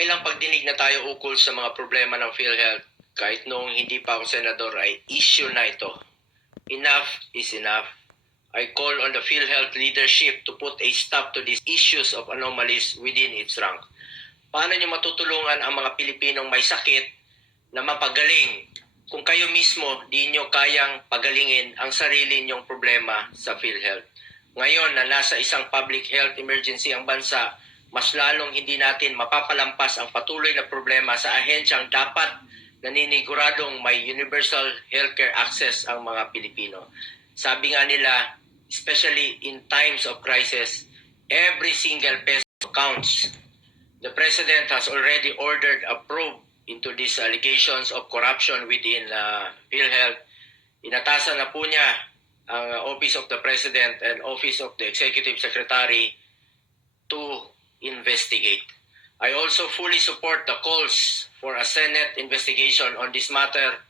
Nakailang pagdinig na tayo ukol sa mga problema ng PhilHealth kahit noong hindi pa ako senador ay issue na ito. Enough is enough. I call on the PhilHealth leadership to put a stop to these issues of anomalies within its rank. Paano niyo matutulungan ang mga Pilipinong may sakit na mapagaling kung kayo mismo di niyo kayang pagalingin ang sarili niyong problema sa PhilHealth? Ngayon na nasa isang public health emergency ang bansa, mas lalong hindi natin mapapalampas ang patuloy na problema sa ahensyang dapat naniniguradong may universal healthcare access ang mga Pilipino. Sabi nga nila, especially in times of crisis, every single peso counts. The President has already ordered a probe into these allegations of corruption within PhilHealth. Inatasan na po niya ang Office of the President and Office of the Executive Secretary to investigate. I also fully support the calls for a Senate investigation on this matter.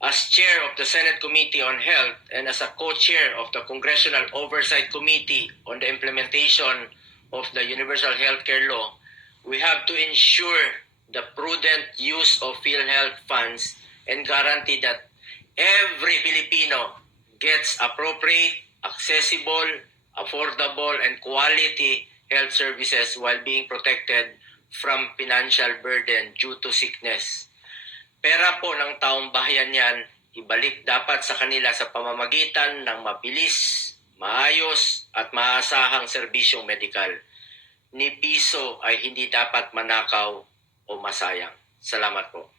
As chair of the Senate Committee on Health and as a co-chair of the Congressional Oversight Committee on the implementation of the Universal Healthcare Law, we have to ensure the prudent use of PhilHealth funds and guarantee that every Filipino gets appropriate, accessible, affordable, and quality health services while being protected from financial burden due to sickness. Pera po ng taong bayan yan, ibalik dapat sa kanila sa pamamagitan ng mabilis, maayos at maasahang serbisyong medikal. Ni piso ay hindi dapat manakaw o masayang. Salamat po.